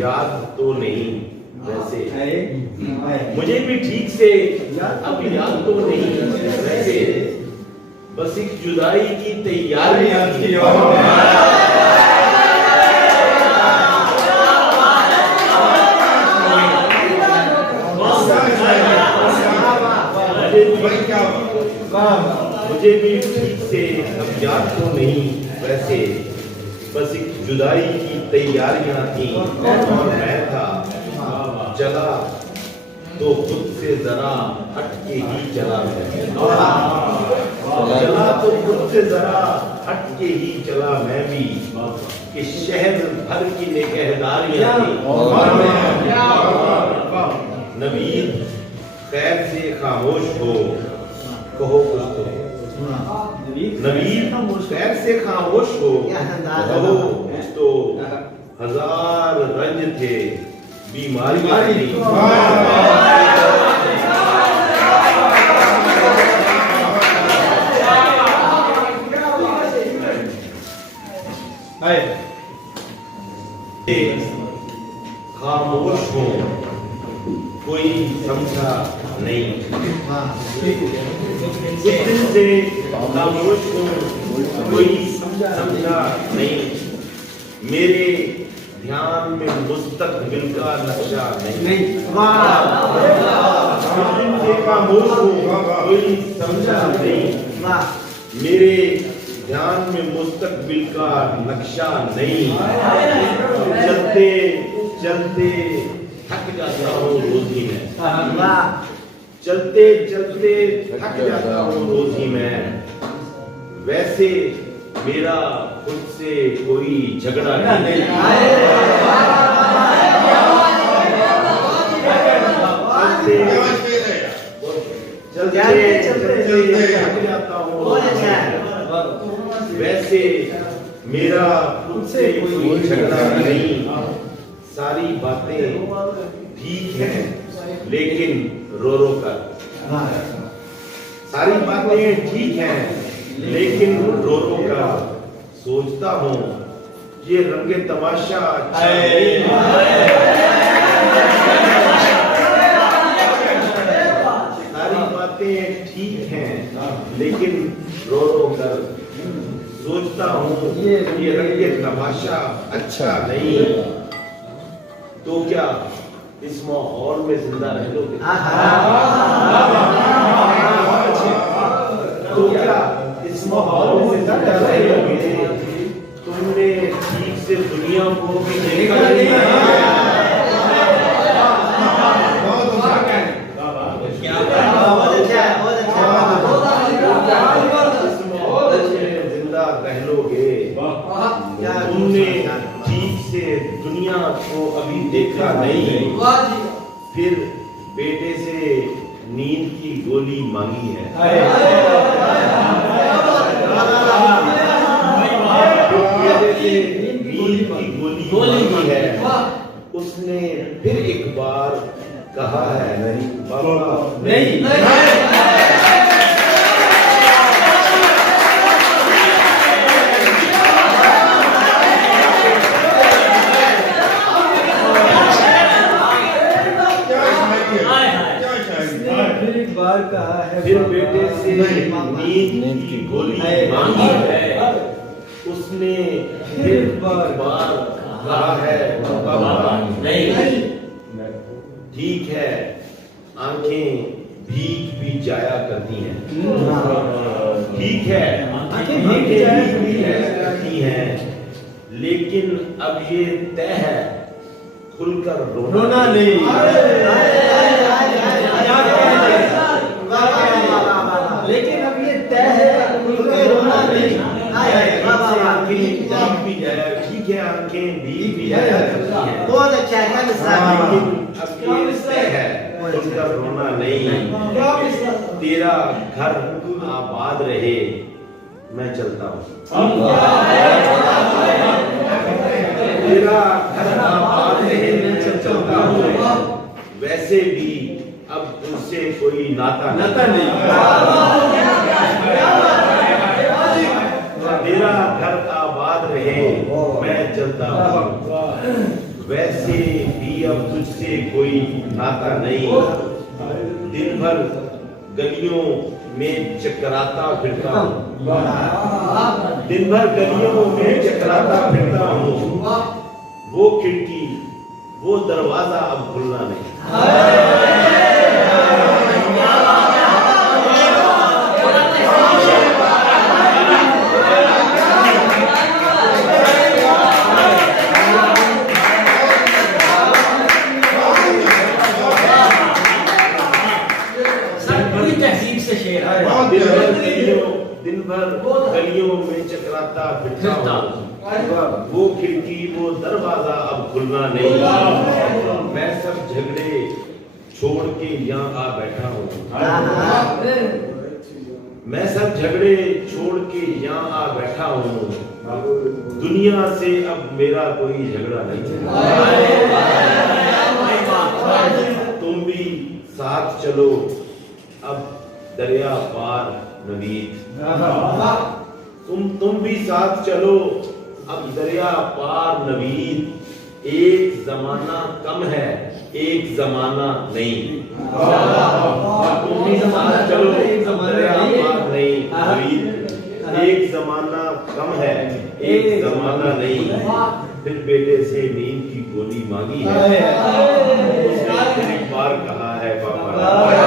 याद तो नहीं वैसे, मुझे भी ठीक से अब याद तो नहीं वैसे, बस एक जुदाई की तैयारी थी। मुझे भी ठीक से अब याद तो नहीं वैसे, बस एक जुदाई की तैयारियां थी और मैं था चला तो खुद से जरा हटके ही चला मैं, चला तो खुद से जरा हटके ही चला मैं भी, कि शहर भर की निगहदारियां थी। नवीद खैर से खामोश हो, कहो कुछ तो, नवीद खैर से खामोश हो, कहो कुछ तो, हजार रंज थे बीमारियां थी। खामोश हो कोई समझा नहीं, कुछ दिन से खामोश हो कोई समझा नहीं, मेरे ध्यान में मुस्तकबिल का नक्शा नहीं। कुछ दिन से खामोश हो कोई समझा नहीं, मेरे ध्यान में मुस्तकबिल का नक्शा नहीं, चलते चलते थक जाता हूँ रोजी में, चलते चलते थक जाता हूँ रोजी में, वैसे मेरा खुद से कोई झगड़ा नहीं। चलते चलते थक जाता हूँ, वैसे मेरा खुद से कोई झगड़ा नहीं, सारी बातें ठीक हैं लेकिन रो रो कर, सारी बातें ठीक हैं लेकिन रो रो कर, सोचता हूँ ये रंगे तमाशा सारी बातें ठीक हैं लेकिन रो रो कर, सोचता हूँ ये रंगे तमाशा अच्छा नहीं, तो क्या इस माहौल में जिंदा रह लोगे? तो क्या इस माहौल में जिंदा रह लोगे? तुमने ठीक से दुनिया को भी देखा नहीं, इस माहौल में जिंदा रह लोगे? तुमने ठीक से दुनिया को अभी देखा नहीं, फिर बेटे से नींद की गोली मांगी है, बेटे से नींद की गोली मांगी है, उसने फिर एक बार कहा है नहीं बाबा नहीं। फिर बेटे से नींद की गोली मांगी है, उसने फिर एक बार कहा है बाबा नहीं। ठीक है आंखें भीग भी जाया करती हैं, ठीक है आंखें भीग भी जाया करती हैं, लेकिन अब ये तय है खुलकर रोना नहीं। लेकिन अब ये तय है खुलकर रोना नहीं। ठीक है आंखें भीग भी जाया करती हैं, बहुत अच्छा है, लेकिन अब ये तय है खुलकर रोना नहीं। तेरा घर आबाद रहे, मैं चलता हूँ। तेरा घर आबाद रहे, मैं चलता हूँ। वैसे भी अब तुझसे कोई नाता नहीं। तेरा घर आबाद रहे, मैं चलता हूँ। वैसे भी अब तुझसे कोई नाता नहीं। दिन भर गलियों में चकराता फिरता हूँ, दिन भर गलियों में चकराता फिरता हूँ। वो खिड़की वो दरवाजा अब खुलना नहीं। दिन भर गलियों में चकराता फिरता हूँ। वो खिड़की वो दरवाजा अब खुलना नहीं। मैं सब झगड़े छोड़ के यहाँ आ बैठा हूँ। मैं सब झगड़े छोड़ के यहाँ आ बैठा हूँ। दुनिया से अब मेरा कोई झगड़ा नहीं। तुम भी साथ चलो अब दरिया पार नवीद। तुम भी साथ चलो अब दरिया पार नवीद। एक जमाना कम है एक जमाना नहीं। तुम भी साथ चलो दरिया पार नहीं नवीद। एक जमाना कम है एक जमाना नहीं। फिर बेटे से नींद की गोली मांगी है, उसने एक बार कहा है पापा।